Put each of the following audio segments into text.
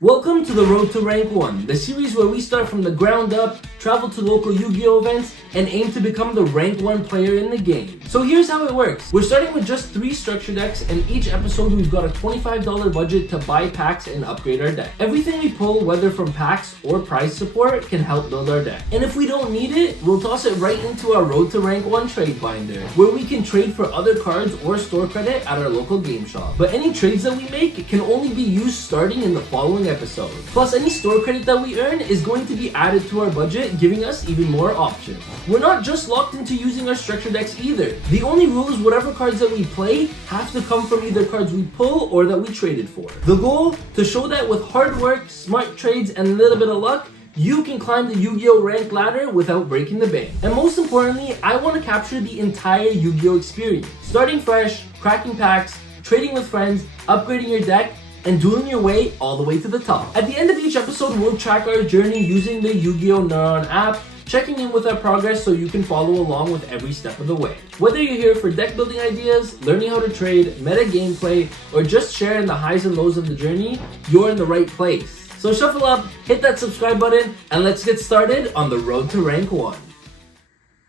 Welcome to the Road to Rank 1, the series where we start from the ground up, travel to local Yu-Gi-Oh events, and aim to become the Rank 1 player in the game. So here's how it works. We're starting with just 3 structure decks, and each episode we've got a $25 budget to buy packs and upgrade our deck. Everything we pull, whether from packs or prize support, can help build our deck. And if we don't need it, we'll toss it right into our Road to Rank 1 trade binder, where we can trade for other cards or store credit at our local game shop. But any trades that we make can only be used starting in the following episode. Plus, any store credit that we earn is going to be added to our budget, giving us even more options. We're not just locked into using our structure decks either. The only rule is whatever cards that we play have to come from either cards we pull or that we traded for. The goal? To show that with hard work, smart trades, and a little bit of luck, you can climb the Yu-Gi-Oh rank ladder without breaking the bank. And most importantly, I want to capture the entire Yu-Gi-Oh experience. Starting fresh, cracking packs, trading with friends, upgrading your deck, and dueling your way all the way to the top. At the end of each episode, we'll track our journey using the Yu-Gi-Oh Neuron app, checking in with our progress so you can follow along with every step of the way. Whether you're here for deck building ideas, learning how to trade, meta gameplay, or just sharing the highs and lows of the journey, you're in the right place. So shuffle up, hit that subscribe button, and let's get started on the road to rank 1.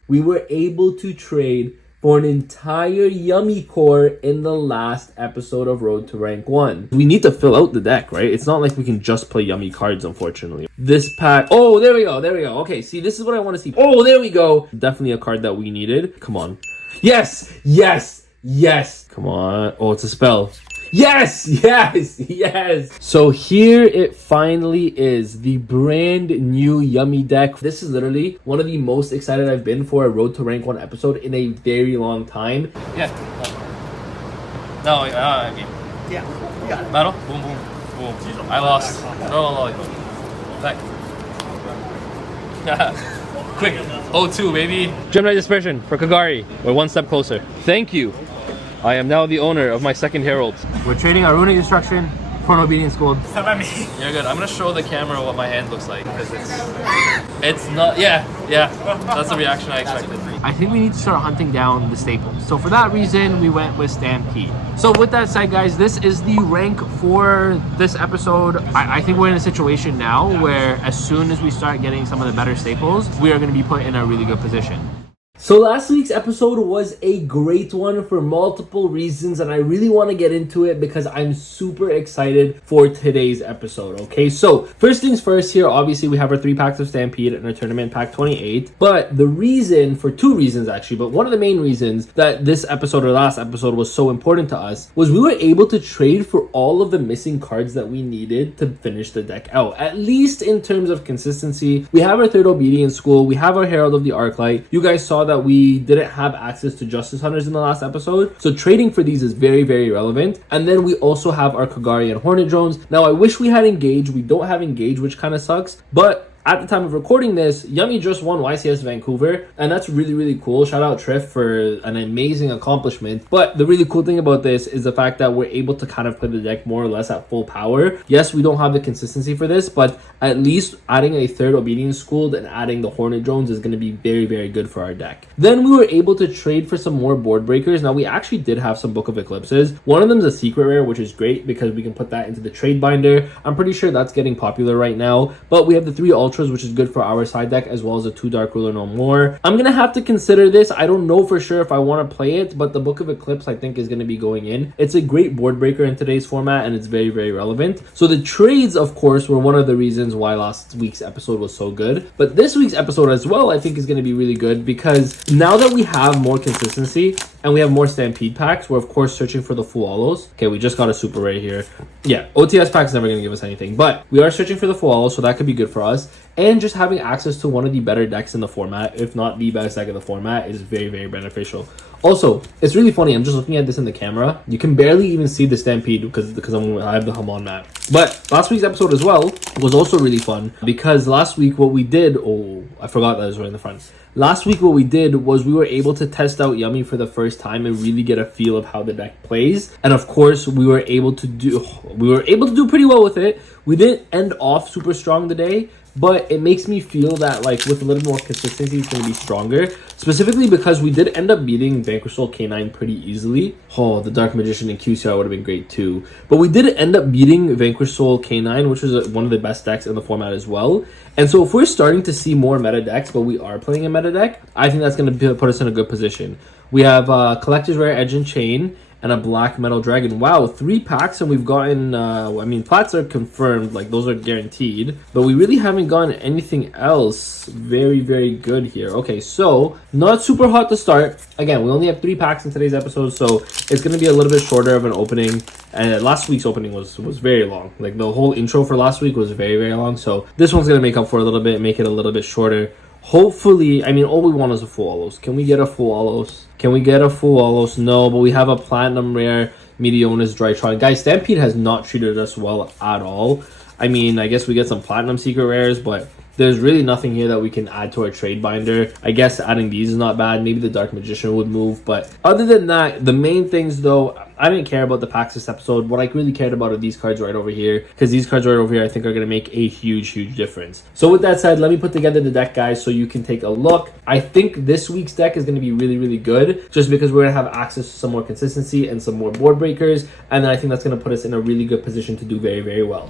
We were able to trade for an entire Yummy core in the last episode of Road to Rank 1. We need to fill out the deck, right? It's not like we can just play Yummy cards, unfortunately. This pack... Oh, there we go. Okay, see, this is what I want to see. Oh, there we go. Definitely a card that we needed. Come on. Yes! Come on. Oh, it's a spell. Yes! So here it finally is, the brand new Yummy deck. This is literally one of the most excited I've been for a Road to Rank 1 episode in a very long time. Yeah. No, okay. Yeah, you got it. Battle? Boom. I lost. No. Back. Quick. 0-2, baby. Gemini Dispersion for Kagari. We're one step closer. Thank you. I am now the owner of my second Herald. We're trading our Runic Destruction for an Obedience Gold. How about me? You're good. I'm gonna show the camera what my hand looks like because it's not. Yeah. That's the reaction I expected. I think we need to start hunting down the staples. So for that reason, we went with Stampede. So with that said, guys, this is the rank for this episode. I think we're in a situation now where as soon as we start getting some of the better staples, we are going to be put in a really good position. So last week's episode was a great one for multiple reasons, and I really want to get into it because I'm super excited for today's episode, okay? So first things first here, obviously we have our 3 packs of Stampede and our tournament pack 28, but the reason, for 2 reasons actually, but one of the main reasons that this episode or last episode was so important to us was we were able to trade for all of the missing cards that we needed to finish the deck out, at least in terms of consistency. We have our 3rd Obedience School, we have our Herald of the Arclight. You guys saw that we didn't have access to Justice Hunters in the last episode, so trading for these is very, very relevant. And then we also have our Kagari and Hornet Drones. Now, I wish we had Engage. We don't have Engage, which kind of sucks, but at the time of recording this, Yummy just won YCS Vancouver, and that's really, really cool. Shout out Triff for an amazing accomplishment. But the really cool thing about this is the fact that we're able to kind of play the deck more or less at full power. Yes, we don't have the consistency for this, but at least adding a 3rd Obedience Schooled and adding the Hornet Drones is going to be very, very good for our deck. Then we were able to trade for some more board breakers. Now, we actually did have some Book of Eclipses. One of them is a secret rare, which is great because we can put that into the trade binder. I'm pretty sure that's getting popular right now. But we have the 3 Ultras, which is good for our side deck, as well as the 2 Dark Ruler No More. I'm gonna have to consider this. I don't know for sure if I want to play it, but the Book of Eclipse I think is going to be going in. It's a great board breaker in today's format, and it's very, very relevant. So the trades, of course, were one of the reasons why last week's episode was so good. But this week's episode as well, I think, is going to be really good because now that we have more consistency and we have more Stampede packs, we're of course searching for the Full Hollows. Okay, we just got a super rare here. Yeah, OTS pack is never going to give us anything, but we are searching for the Full Hollows, so that could be good for us. And just having access to one of the better decks in the format, if not the best deck in the format, is very, very beneficial. Also, it's really funny. I'm just looking at this in the camera. You can barely even see the Stampede because I have the Hamon map. But last week's episode as well was also really fun because last week what we did... Oh, I forgot that was right in the front. Last week what we did was we were able to test out Yummy for the first time and really get a feel of how the deck plays. And of course, we were able to do pretty well with it. We didn't end off super strong today, but it makes me feel that like with a little more consistency it's going to be stronger, specifically because we did end up beating Vanquish Soul K9 pretty easily. Oh, the Dark Magician and QCR would have been great too. But we did end up beating Vanquish Soul K9, which was one of the best decks in the format as well. And so if we're starting to see more meta decks, but we are playing a meta deck, I think that's going to put us in a good position. We have Collector's Rare Edge and Chain and a Black Metal Dragon. Wow, 3 packs, and we've gotten, I mean, plats are confirmed, like those are guaranteed, but we really haven't gotten anything else very, very good here. Okay, so not super hot to start. Again, we only have 3 packs in today's episode, so it's going to be a little bit shorter of an opening. And last week's opening was very long. Like the whole intro for last week was very, very long. So this one's going to make up for a little bit, make it a little bit shorter. Hopefully, I mean, all we want is a full Alos. Can we get a full Alos? Can we get a full Alos? No, but we have a Platinum Rare Meteonis Drytron. Guys, Stampede has not treated us well at all. I mean, I guess we get some Platinum Secret Rares, but there's really nothing here that we can add to our trade binder. I guess adding these is not bad. Maybe the Dark Magician would move. But other than that, the main things though, I didn't care about the packs this episode. What I really cared about are these cards right over here. Because these cards right over here I think are going to make a huge, huge difference. So with that said, let me put together the deck, guys, so you can take a look. I think this week's deck is going to be really, really good. Just because we're going to have access to some more consistency and some more board breakers. And then I think that's going to put us in a really good position to do very, very well.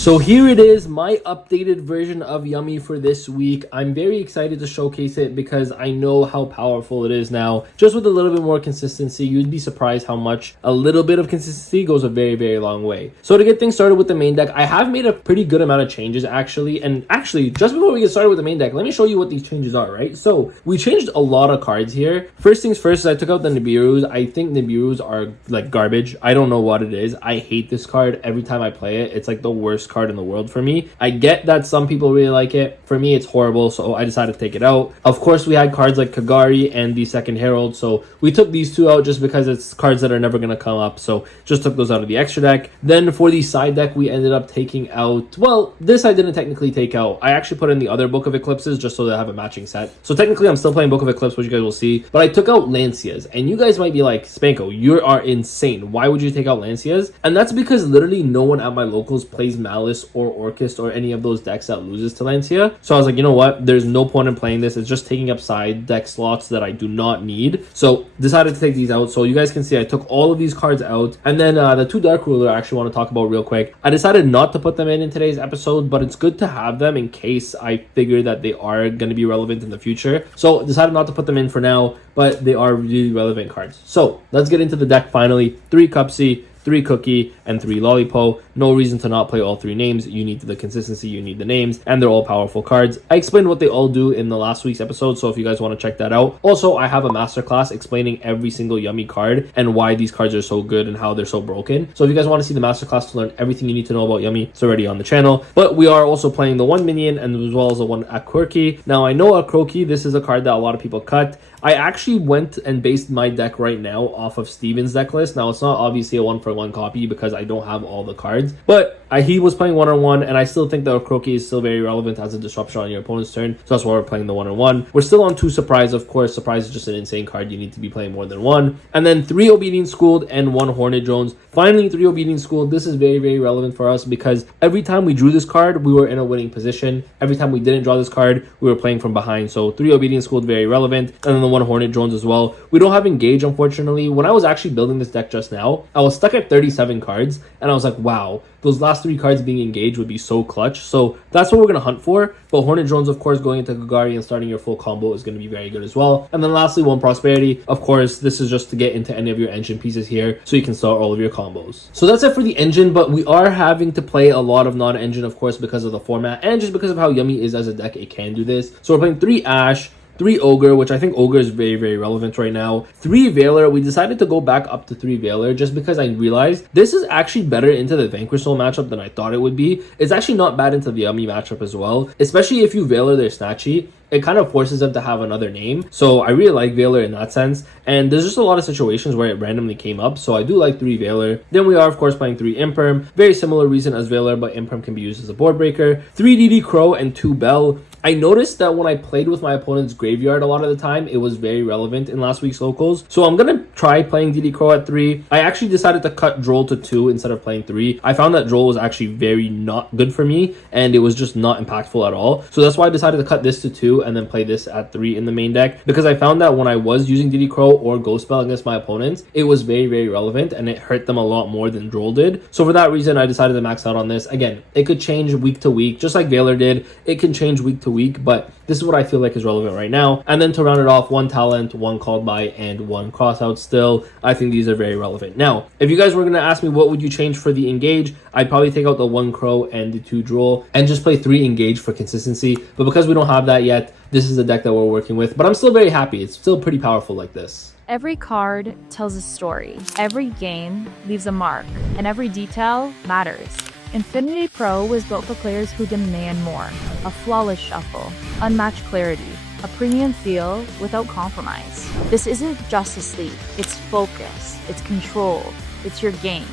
So here it is, my updated version of Yummy for this week. I'm very excited to showcase it because I know how powerful it is now. Just with a little bit more consistency, you'd be surprised how much a little bit of consistency goes a very, very long way. So to get things started with the main deck, I have made a pretty good amount of changes actually. And actually, just before we get started with the main deck, let me show you what these changes are, right? So we changed a lot of cards here. First things first, I took out the Nibiru's. I think Nibiru's are like garbage. I don't know what it is. I hate this card every time I play it. It's like the worst card in the world for me. I get that some people really like it. For me, it's horrible, so I decided to take it out. Of course, we had cards like Kagari and the Second Herald, so we took these 2 out just because it's cards that are never going to come up, so just took those out of the extra deck. Then for the side deck, we ended up taking out, well, this I didn't technically take out. I actually put in the other Book of Eclipses just so they have a matching set. So technically, I'm still playing Book of Eclipse, which you guys will see, but I took out Lancias, and you guys might be like, Spanko, you are insane. Why would you take out Lancias? And that's because literally no one at my locals plays Malice or Orchist or any of those decks that loses to Lancia. So I was like, you know what? There's no point in playing this. It's just taking up side deck slots that I do not need. So decided to take these out. So you guys can see I took all of these cards out. And then the 2 Dark Ruler I actually want to talk about real quick. I decided not to put them in today's episode, but it's good to have them in case I figure that they are going to be relevant in the future. So decided not to put them in for now, but they are really relevant cards. So let's get into the deck finally. 3 Cupsy, 3 Cookie, and 3 Lollipo. No reason to not play all 3 names. You need the consistency, you need the names, and they're all powerful cards. I explained what they all do in the last week's episode, so if you guys want to check that out. Also, I have a masterclass explaining every single Yummy card and why these cards are so good and how they're so broken. So if you guys want to see the masterclass to learn everything you need to know about Yummy, it's already on the channel. But we are also playing the 1 minion and as well as the 1 Akroki. Now, I know Akroki, this is a card that a lot of people cut. I actually went and based my deck right now off of Steven's deck list. Now, it's not obviously a 1-for-1 copy because I don't have all the cards, but he was playing 1-on-1, and I still think that Croaky is still very relevant as a disruption on your opponent's turn, so that's why we're playing the 1-on-1. We're still on 2 Surprise, of course. Surprise is just an insane card. You need to be playing more than 1. And then 3 Obedience Schooled and 1 Hornet Drones. Finally, 3 Obedience Schooled. This is very, very relevant for us because every time we drew this card, we were in a winning position. Every time we didn't draw this card, we were playing from behind. So 3 Obedience Schooled, very relevant. And then the 1 Hornet Drones as well. We don't have Engage, unfortunately. When I was actually building this deck just now, I was stuck at 37 cards, and I was like, wow, those last 3 cards being engaged would be so clutch. So that's what we're going to hunt for. But Hornet Drones, of course, going into Gagari and starting your full combo is going to be very good as well. And then lastly, 1 Prosperity. Of course, this is just to get into any of your engine pieces here so you can start all of your combos. So that's it for the engine, but we are having to play a lot of non-engine, of course, because of the format and just because of how Yummy is as a deck, it can do this. So we're playing 3 Ash, 3 Ogre, which I think Ogre is very, very relevant right now. 3 Veiler. We decided to go back up to 3 Veiler just because I realized this is actually better into the Vanquish Soul matchup than I thought it would be. It's actually not bad into the Yummy matchup as well, especially if you Veiler their Snatchy. It kind of forces them to have another name. So I really like Veiler in that sense. And there's just a lot of situations where it randomly came up. So I do like 3 Veiler. Then we are, of course, playing 3 Imperm. Very similar reason as Veiler, but Imperm can be used as a board breaker. 3 DD Crow and 2 Bell. I noticed that when I played with my opponent's graveyard a lot of the time, it was very relevant in last week's locals. So I'm going to try playing DD Crow at 3. I actually decided to cut Droll to 2 instead of playing 3. I found that Droll was actually very not good for me, and it was just not impactful at all. So that's why I decided to cut this to 2 2 and then play this at 3 in the main deck, because I found that when I was using DD Crow or Ghost Spell against my opponents, it was very, very relevant and it hurt them a lot more than Droll did. So for that reason, I decided to max out on this. Again, it could change week to week, just like Valor did. It can change week to week, but this is what I feel like is relevant right now. And then to round it off, 1 talent, 1 called by, and 1 crossout still. I think these are very relevant. Now, if you guys were going to ask me what would you change for the engage, I'd probably take out the 1 Crow and the 2 Droll and just play 3 engage for consistency. But because we don't have that yet, this is the deck that we're working with. But I'm still very happy. It's still pretty powerful like this. Every card tells a story, every game leaves a mark, and every detail matters. InfinityPRO was built for players who demand more. A flawless shuffle, unmatched clarity, a premium feel without compromise. This isn't just a sleep, it's focus, it's control, it's your game,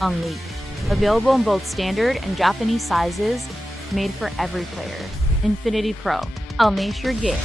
unleashed. Available in both standard and Japanese sizes, made for every player. InfinityPRO, unleash your game.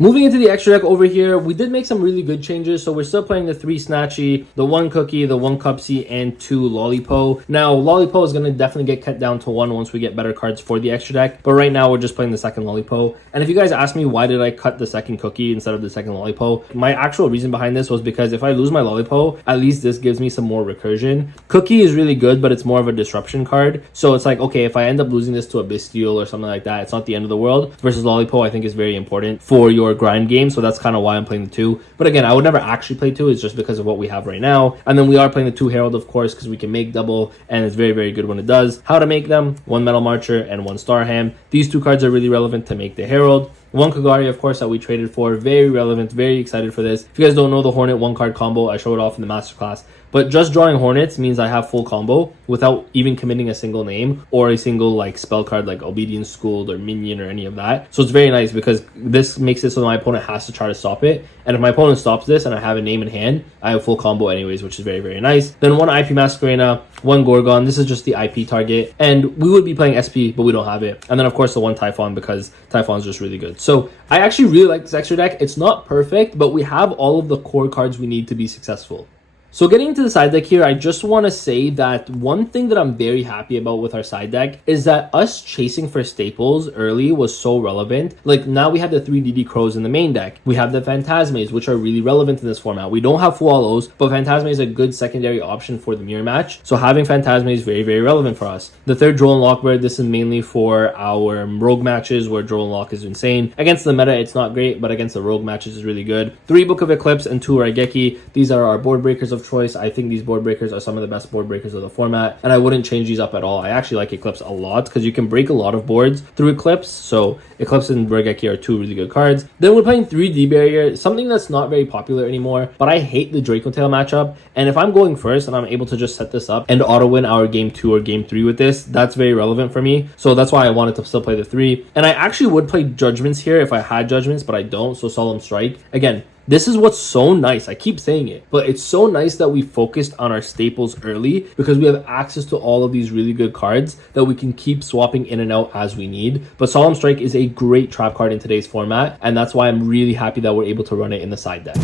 Moving into the extra deck over here, we did make some really good changes. So we're still playing the 3 Snatchy, the 1 Cookie, the 1 Cupsy, and 2 Lollipo. Now, Lollipo is going to definitely get cut down to 1 once we get better cards for the extra deck. But right now, we're just playing the 2nd Lollipo. And if you guys ask me why did I cut the 2nd Cookie instead of the 2nd Lollipo, my actual reason behind this was because if I lose my Lollipo, at least this gives me some more recursion. Cookie is really good, but it's more of a disruption card. So it's like, okay, if I end up losing this to a Bestial or something like that, it's not the end of the world. Versus Lollipo, I think is very important for your grind game, so that's kind of why I'm playing the 2. But again, I would never actually play 2. It's just because of what we have right now. And then we are playing the 2 Herald, of course, because we can make double, and it's very, very good when it does. How to make them: 1 Metal Marcher and 1 Starham. These 2 cards are really relevant to make the Herald. 1 Kagari, of course, that we traded for. Very relevant, very excited for this. If you guys don't know the Hornet 1 card combo, I showed it off in the masterclass. But just drawing Hornets means I have full combo without even committing a single name or a single like spell card like Obedience Schooled or Minion or any of that. So it's very nice because this makes it so that my opponent has to try to stop it. And if my opponent stops this and I have a name in hand, I have full combo anyways, which is very, very nice. Then 1 IP Masquerena, 1 Gorgon. This is just the IP target. And we would be playing SP, but we don't have it. And then, of course, the 1 Typhon because Typhon is just really good. So I actually really like this extra deck. It's not perfect, but we have all of the core cards we need to be successful. So getting into the side deck here, I just want to say that one thing that I'm very happy about with our side deck is that us chasing for staples early was so relevant. Like now we have the 3 DD Crows in the main deck. We have the Phantasmes, which are really relevant in this format. We don't have Fualos, but Phantasme is a good secondary option for the mirror match. So having Phantasme is very, very relevant for us. The 3rd Droll and Lockbird, this is mainly for our rogue matches where Droll and Lock is insane. Against the meta, it's not great, but against the rogue matches is really good. 3 Book of Eclipse and 2 Raigeki. These are our board breakers of choice. I think these board breakers are some of the best board breakers of the format, and I wouldn't change these up at all. I actually like Eclipse a lot because you can break a lot of boards through Eclipse. So Eclipse and Raigeki are 2 really good cards. Then we're playing 3D Barrier, something that's not very popular anymore, but I hate the Draco Tail matchup. And if I'm going first and I'm able to just set this up and auto win our game 2 or game 3 with this, that's very relevant for me. So that's why I wanted to still play the 3. And I actually would play Judgments here if I had Judgments, but I don't. So Solemn Strike. Again, this is what's so nice. I keep saying it, but it's so nice that we focused on our staples early because we have access to all of these really good cards that we can keep swapping in and out as we need. But Solemn Strike is a great trap card in today's format, and that's why I'm really happy that we're able to run it in the side deck.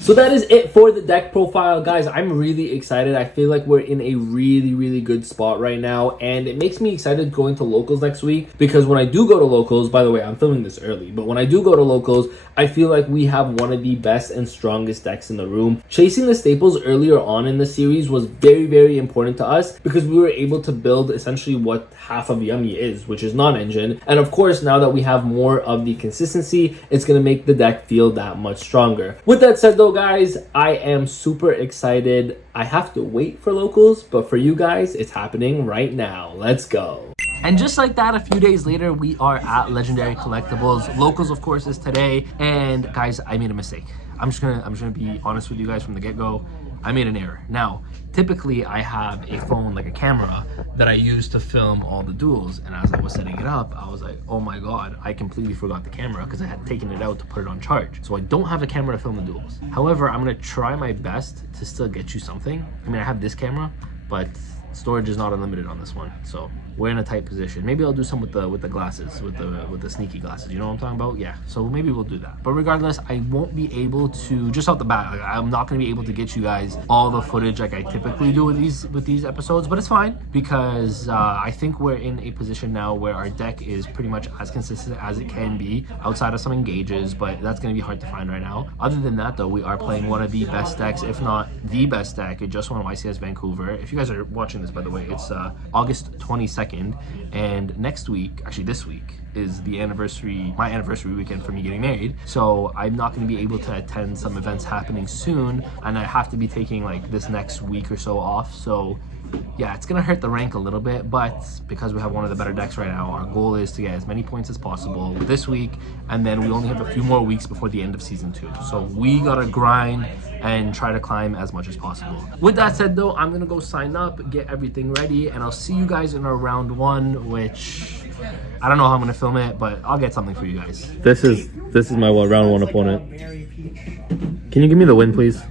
So that is it for the deck profile, guys. I'm really excited. I feel like we're in a really, really good spot right now, and it makes me excited going to locals next week because when I do go to locals, by the way, I'm filming this early, but when I do go to locals, I feel like we have one of the best and strongest decks in the room. Chasing the staples earlier on in the series was very, very important to us because we were able to build essentially what half of Yummy is, which is non-engine. And of course, now that we have more of the consistency, it's going to make the deck feel that much stronger. With that said though, guys, I am super excited. I have to wait for locals, but for you guys, it's happening right now. Let's go. And just like that, a few days later, we are at Legendary Collectibles. Locals, of course, is today. And guys, I made a mistake. I'm just gonna be honest with you guys from the get-go. I made an error. Now, typically I have a phone, like a camera, that I use to film all the duels. And as I was setting it up, I was like, oh my God, I completely forgot the camera because I had taken it out to put it on charge. So I don't have a camera to film the duels. However, I'm gonna try my best to still get you something. I mean, I have this camera, but storage is not unlimited on this one. So we're in a tight position. Maybe I'll do some with the glasses, with the sneaky glasses. You know what I'm talking about? Yeah. So maybe we'll do that. But regardless, I won't be able to, just off the bat, like, I'm not gonna be able to get you guys all the footage like I typically do with these episodes. But it's fine because I think we're in a position now where our deck is pretty much as consistent as it can be outside of some engages, but that's gonna be hard to find right now. Other than that, though, we are playing one of the best decks, if not the best deck. It just won YCS Vancouver. If you guys are watching this, by the way, it's August 22nd, and next week, actually this week, is the anniversary, my anniversary weekend for me getting married. So I'm not going to be able to attend some events happening soon, and I have to be taking like this next week or so off. So yeah, it's gonna hurt the rank a little bit, but because we have one of the better decks right now, our goal is to get as many points as possible this week, and then we only have a few more weeks before the end of season 2. So we gotta grind and try to climb as much as possible. With that said though, I'm gonna go sign up, get everything ready, and I'll see you guys in our round 1, which I don't know how I'm gonna film it, but I'll get something for you guys. This is my round 1 opponent. Can you give me the win, please?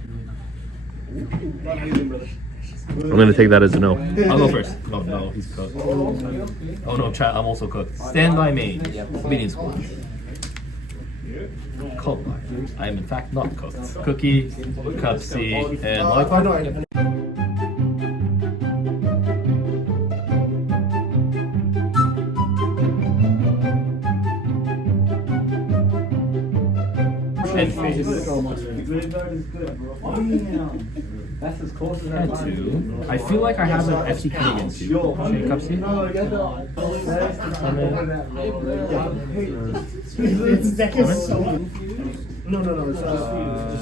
I'm gonna take that as a no. I'll go first. No, he's cooked. Oh no, chat, I'm also cooked. Stand by main. Medium squad. Cold. I am in fact not cooked. Cookie, cup C, and lollipop. And that's as close as I feel like I have an FCK against you. Cup C? No.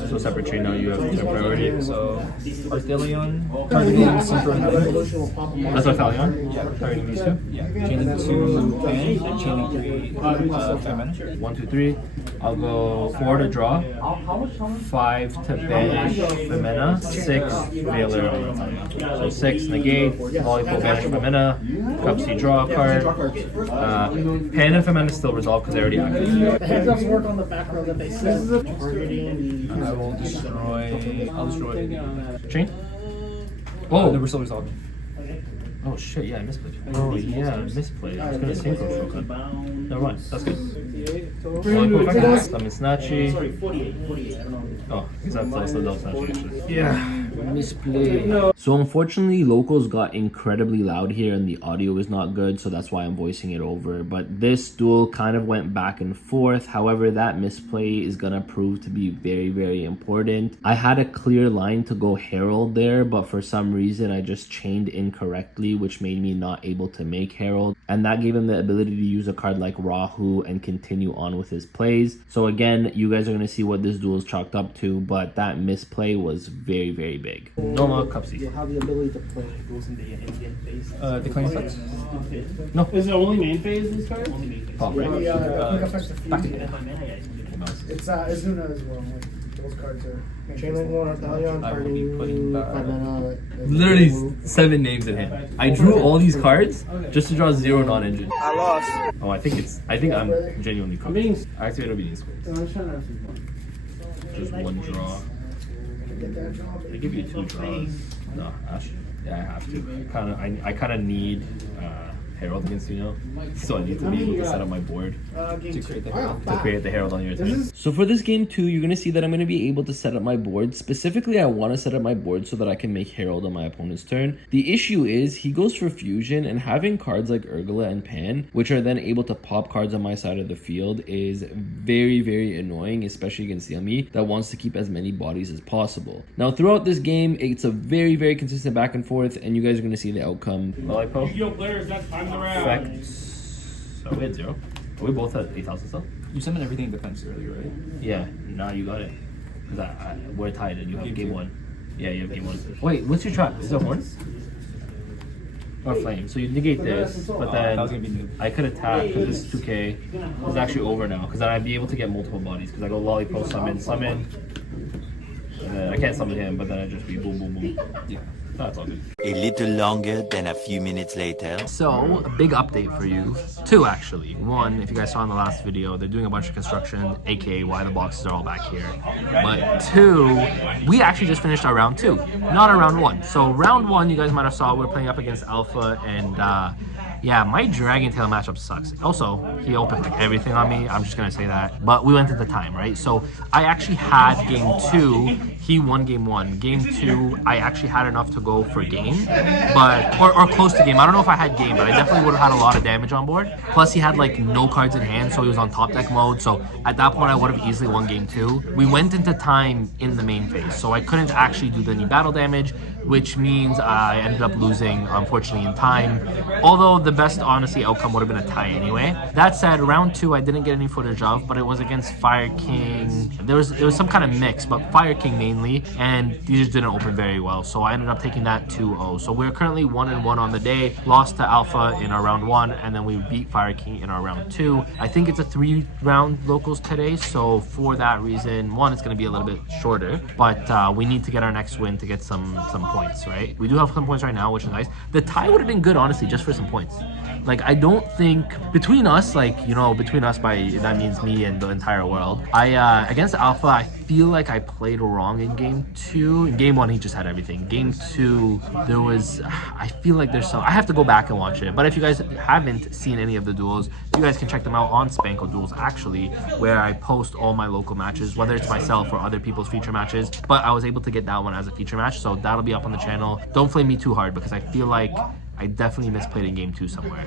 So separate chain now, you have your priority. So Arthelion, targeting Super. That's Arthelion? Yeah, targeting these two. Yeah. Chaining 2 fan and chaining 3 feminine. 1, 2, 3. I'll go 4 to draw, 5 to banish Femina, 6 Veiler on the time. So 6 negate, Lollipop banish Femina, Cup C draw a card. Pan and Femina still resolve because they already active. The heads ups work on the back row that they said. I will destroy. I'll destroy. Chain? Oh, they were still resolved. Oh shit, yeah, I misplayed. Oh yeah, I misplayed. I was gonna synchro shortcut. Never mind, that's good. Summon Snatchy. Oh, because that's also Del Snatchy actually. Yeah, misplay. So unfortunately, locals got incredibly loud here and the audio is not good, so that's why I'm voicing it over. But this duel kind of went back and forth. However, that misplay is gonna prove to be very, very important. I had a clear line to go Herald there, but for some reason I just chained incorrectly, which made me not able to make Herald, and that gave him the ability to use a card like Rahu and continue on with his plays. So again, you guys are going to see what this duel is chalked up to, but that misplay was very, very big. Normal Cup C. You have the ability to play goes into the Indian phase. Decline effects? No. Is it only main phase these cards? Only main phase. Pop, right? Quick effects to back feed. again. It's Azuna as well. Like, those cards are Chainlink 1, Arthelion, I will be putting back Literally 7 names in hand. I drew all these cards just to draw 0 non-engine. I lost. Oh, I think I'm genuinely cooked. I activate obedience squares. Just 1 draw. They give you 2 draws. No, actually, yeah, I have to. I kind of need Herald against so I need to be able to set up my board to create the Herald on your turn. So for this game too, you're gonna see that I'm gonna be able to set up my board. Specifically, I want to set up my board so that I can make Herald on my opponent's turn. The issue is he goes for fusion, and having cards like Urgula and Pan, which are then able to pop cards on my side of the field, is very, very annoying, especially against Yummy that wants to keep as many bodies as possible. Now throughout this game, it's a very, very consistent back and forth, and you guys are gonna see the outcome. Lollipop. Effects. So we had 0. We both had 8,000 stuff. You summoned everything in defense earlier, right? Yeah, now you got it. Because we're tied and you have game 1. Yeah, you have game 1. Wait, what's your trap? Is it horn? Or flame? So you negate this, but then I could attack because this 2k is actually over now. Because then I'd be able to get multiple bodies. Because I go Lollipop, summon. And then I can't summon him, but then I just be boom, boom, boom. Yeah. That's all good. A little longer than a few minutes later. So, a big update for you. 2 actually. 1, if you guys saw in the last video, they're doing a bunch of construction, aka why the boxes are all back here. But 2, we actually just finished our round 2, not our round 1. So round 1, you guys might have saw we're playing up against Alpha, and Yeah, my Dragon Tail matchup sucks. Also, he opened like everything on me. I'm just gonna say that. But we went at the time, right? So I actually had game 2. He won game 1. Game 2, I actually had enough to go for game, but or close to game. I don't know if I had game, but I definitely would have had a lot of damage on board. Plus, he had like no cards in hand, so he was on top deck mode. So at that point, I would have easily won game 2. We went into time in the main phase, so I couldn't actually do any battle damage, which means I ended up losing, unfortunately, in time. Although the best, honestly, outcome would have been a tie anyway. That said, round 2, I didn't get any footage of, but it was against Fire King. It was some kind of mix, but Fire King mainly, and these just didn't open very well. So I ended up taking that 2-0. So we're currently 1-1 on the day. Lost to Alpha in our round 1, and then we beat Fire King in our round 2. I think it's a 3-round locals today, so for that reason, one, it's going to be a little bit shorter, but we need to get our next win to get some points, right? We do have some points right now, which is nice. The tie would have been good, honestly, just for some points. Like, I don't think between us, like, you know, between us by that means me and the entire world. Against Alpha, I feel like I played wrong in game 2. In game 1, he just had everything. Game 2, there was, I feel like there's some, I have to go back and watch it. But if you guys haven't seen any of the duels, you guys can check them out on Spanko Duels, actually, where I post all my local matches, whether it's myself or other people's feature matches. But I was able to get that one as a feature match, so that'll be up on the channel. Don't flame me too hard, because I feel like I definitely misplayed in game 2 somewhere.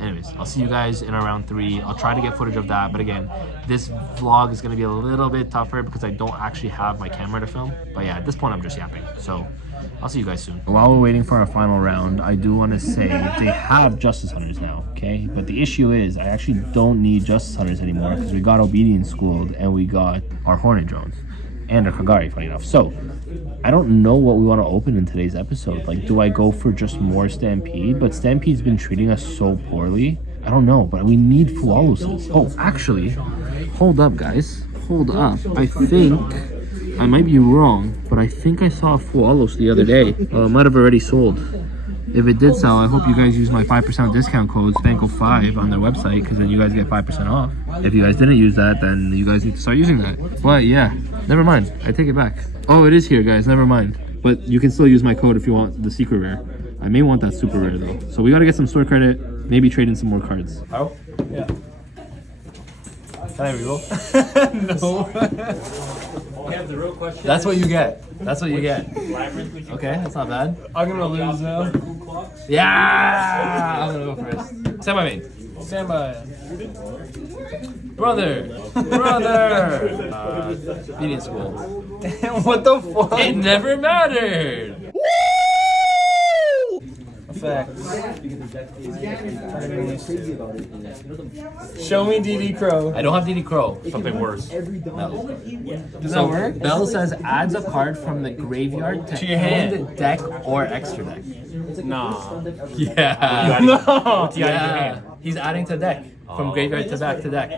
Anyways, I'll see you guys in round 3. I'll try to get footage of that, but again, this vlog is going to be a little bit tougher because I don't actually have my camera to film. But yeah, at this point, I'm just yapping. So I'll see you guys soon. While we're waiting for our final round, I do want to say they have Justice Hunters now, okay? But the issue is I actually don't need Justice Hunters anymore because we got Obedience Schooled and we got our Hornet Drones and our Kagari, funny enough. So I don't know what we want to open in today's episode. Like, do I go for just more Stampede? But Stampede's been treating us so poorly. I don't know, but we need Flawlesses. Oh, actually, hold up, guys. Hold up. I think, I might be wrong, but I think I saw a Flawless the other day. Well, it might have already sold. If it did sell, I hope you guys use my 5% discount code SPANKO5 on their website, because then you guys get 5% off. If you guys didn't use that, then you guys need to start using that. But yeah, never mind. I take it back. Oh, it is here, guys. Never mind. But you can still use my code if you want the secret rare. I may want that super rare, though. So we got to get some store credit, maybe trade in some more cards. Oh? Yeah. Can I reroll? No. We have the real question. That's what you get. That's what you get. Okay, that's not bad. I'm gonna lose now. Yeah! I'm gonna go first. Stand by me. Stand by. Brother! Obedience School. What the fuck? It never mattered! Fact. Show me DD Crow. I don't have DD Crow. Something worse. No. Does that work? Bell says adds a card from the graveyard to your hand. end deck or extra deck. Nah. Yeah. No. Yeah. He's adding to deck from graveyard to back to deck.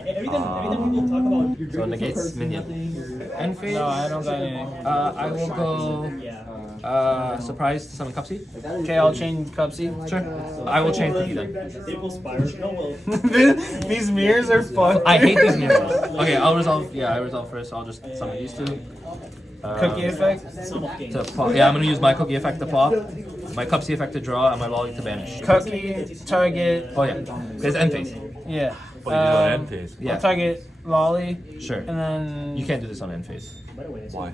So it negates minion. End phase. No, I don't got any. I will go surprise to summon Cupsy. Okay, I'll change Cupsy. Sure. I will change Cookie then. These mirrors are fun. I hate these mirrors. Okay, I'll resolve. Yeah, I resolve first. So I'll just summon these two. Cookie effect? To pop. Yeah, I'm gonna use my Cookie effect to pop, my Cupsy effect to draw, and my Lolly to banish. Cookie, target. Oh yeah, there's end phase. Yeah. end phase. Yeah, I'll target Lolly. sure. And then. You can't do this on end phase. Why?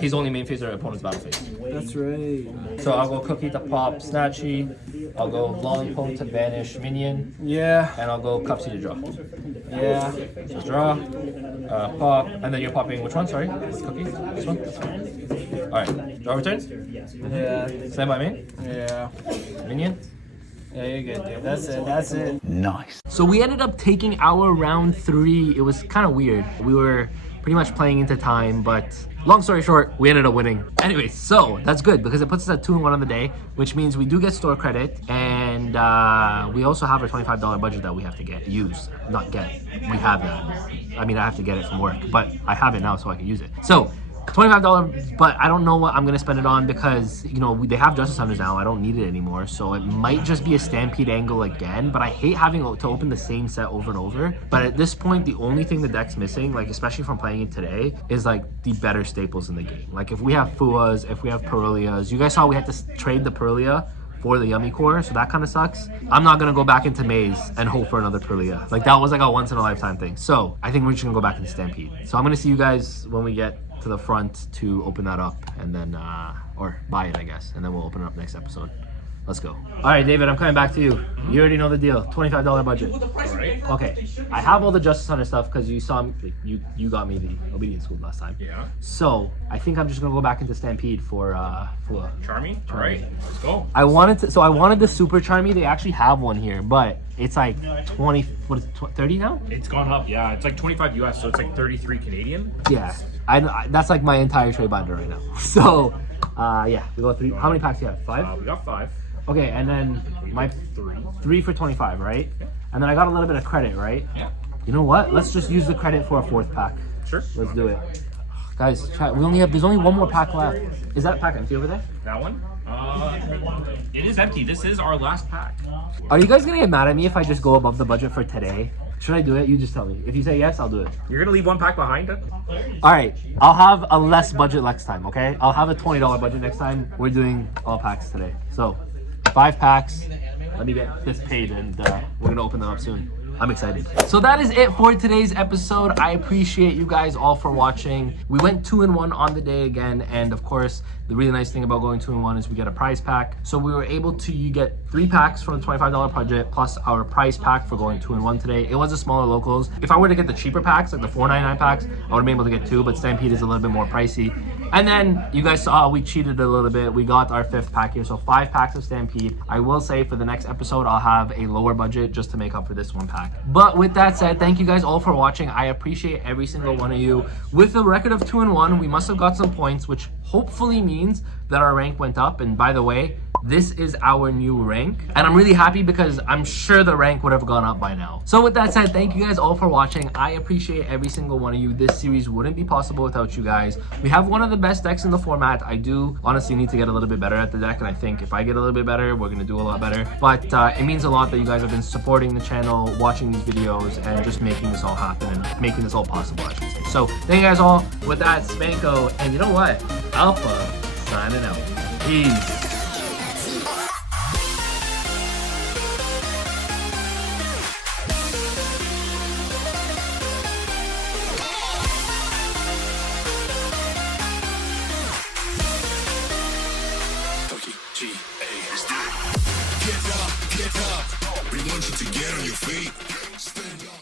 He's only main phase or opponent's battle phase. That's right. So I'll go Cookie to pop Snatchy. I'll go Lollipop to banish minion, Yeah. and I'll go Cupsy to draw. Yeah. So draw, pop, and then you're popping which one? Sorry, this Cookie. This one. That's fine. All right. Draw return. Yeah. Stand by me. Yeah. Minion. Yeah, you're good, dude. That's it. That's it. Nice. So we ended up taking our round 3. It was kind of weird. We were pretty much playing into time, but long story short, we ended up winning. Anyway, so that's good because it puts us at 2-1 on the day, which means we do get store credit, and we also have a $25 budget that we have to not get. We have that. I mean, I have to get it from work, but I have it now so I can use it. So $25, but I don't know what I'm gonna spend it on because, you know, they have Justice Hunters now. I don't need it anymore, so it might just be a Stampede angle again. But I hate having to open the same set over and over. But at this point, the only thing the deck's missing, like especially from playing it today, is like the better staples in the game. Like if we have Fuas, if we have Perulias, you guys saw we had to trade the Perulia for the Yummy Core, so that kind of sucks. I'm not gonna go back into Maze and hope for another Perlia. Like that was like a once in a lifetime thing. So I think we're just gonna go back into Stampede. So I'm gonna see you guys when we get to the front to open that up, and then or buy it, I guess, and then we'll open it up next episode. Let's go. All right, David, I'm coming back to you. You already know the deal. $25 budget. Right. Okay, I have all the Justice Hunter stuff because you saw me, like, you got me the Obedience School last time. Yeah. So I think I'm just gonna go back into Stampede for Charmy? All right, let's go. I wanted the Super Charmy. They actually have one here, but it's like 20. What is it? 30 now? It's gone up, yeah. It's like 25 US, so it's like 33 Canadian. Yeah. I that's like my entire trade binder right now. So, yeah, we go 3. How many packs do you have? 5? We got 5. Okay, and then my 3 for 25, right? And then I got a little bit of credit, right? Yeah. You know what? Let's just use the credit for a 4th pack. Sure. Let's do it. Guys, chat, there's only one more pack left. Is that pack empty over there? That one? It is empty. This is our last pack. Are you guys gonna get mad at me if I just go above the budget for today? Should I do it? You just tell me. If you say yes, I'll do it. You're gonna leave one pack behind? All right, I'll have a less budget next time, okay? I'll have a $20 budget next time. We're doing all packs today. So, 5 packs. Let me get this paid, and we're gonna open them up soon. I'm excited. So that is it for today's episode. I appreciate you guys all for watching. We went 2-in-1 on the day again, and of course, the really nice thing about going 2-in-1 is we get a prize pack. So we were able to get 3 packs from the $25 budget plus our prize pack for going 2-in-1 today. It was a smaller locals. If I were to get the cheaper packs, like the $4.99 packs, I would have been able to get 2, but Stampede is a little bit more pricey. And then you guys saw we cheated a little bit. We got our 5th pack here, so 5 packs of Stampede. I will say for the next episode, I'll have a lower budget just to make up for this 1 pack. But with that said, thank you guys all for watching. I appreciate every single one of you. With a record of 2-in-1, we must have got some points, which hopefully means that our rank went up. And by the way, this is our new rank, and I'm really happy because I'm sure the rank would have gone up by now. So with that said, thank you guys all for watching. I appreciate every single one of you. This series wouldn't be possible without you guys. We have one of the best decks in the format. I do honestly need to get a little bit better at the deck, and I think if I get a little bit better, we're gonna do a lot better. But it means a lot that you guys have been supporting the channel, watching these videos, and just making this all happen and making this all possible, I should say. So thank you guys all. With that, Spanko, and you know what? Alpha signing out. Peace. Get up, we want you to get on your feet. Stand up.